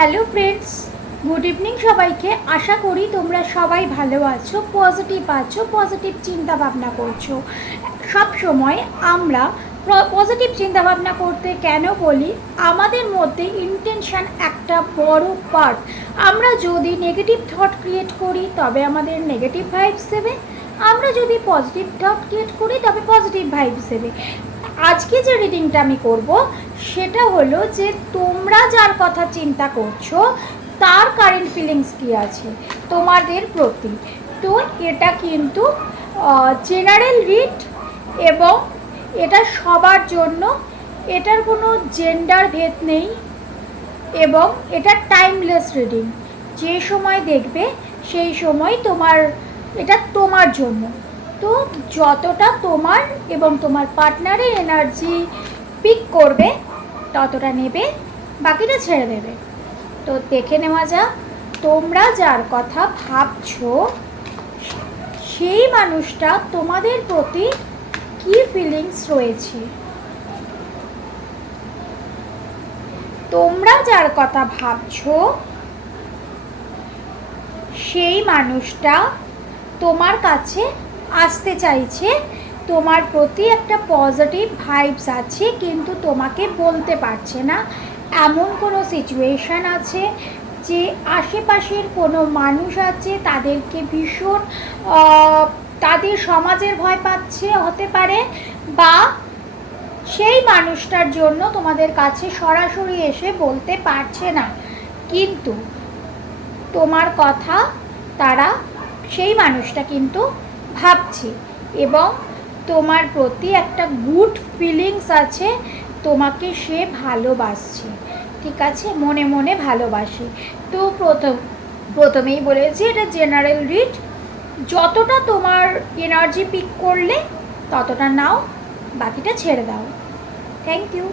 Hello friends good evening সবাইকে। আশা করি তোমরা সবাই ভালো আছো পজিটিভ আছো পজিটিভ চিন্তা ভাবনা করছ। সব সময় আমরা পজিটিভ চিন্তা ভাবনা করতে কেন বলি? আমাদের মধ্যে ইন্টেনশন একটা বড় পার্ট আমরা যদি নেগেটিভ থট ক্রিয়েট করি, তবে আমাদের নেগেটিভ ভাইবস দেবে। আমরা যদি পজিটিভ থট ক্রিয়েট করি, তবে পজিটিভ ভাইবস দেবে। আজকে যে রিডিংটা আমি করব, সেটা হলো যে তোমরা যার কথা চিন্তা করছ, তার কারেন্ট ফিলিংস কী আছে? তোমাদের প্রতি। তো এটা কিন্তু জেনারেল রিড এবং এটা সবার জন্য, এটার কোনো জেন্ডার ভেদ নেই এবং এটা টাইমলেস রিডিং যে সময় দেখবে, সেই সময় তোমার, এটা তোমার জন্য। তো যতটা তোমার এবং তোমার পার্টনারের এনার্জি পিক করবে, ততটা নেবে, বাকিটা ছেড়ে দেবে। তো দেখে নেওয়া যাক, তোমরা যার কথা ভাবছ, সেই মানুষটা তোমাদের প্রতি কি ফিলিংস রয়েছে? তোমরা যার কথা ভাবছ, সেই মানুষটা তোমার কাছে আসতে চাইছে, তোমার প্রতি একটা পজিটিভ ভাইবস আছে, কিন্তু তোমাকে বলতে পারছে না। এমন কোনো সিচুয়েশান আছে যে আশেপাশের কোনো মানুষ আছে, তাদেরকে ভীষণ তাদের সমাজের ভয় পাচ্ছে, হতে পারে, বা সেই মানুষটার জন্য তোমাদের কাছে সরাসরি এসে বলতে পারছে না। কিন্তু তোমার কথা, তারা, সেই মানুষটা কিন্তু ভাবছে। এবং তোমার প্রতি একটা গুড ফিলিংস আছে, তোমাকে সে ভালোবাসছে। ঠিক আছে? মনে মনে ভালোবাসে। তো প্রথম, প্রথমেই বলেছি এটা জেনারেল রিড যতটা তোমার এনার্জি পিক করলে, ততটা নাও, বাকিটা ছেড়ে দাও। Thank you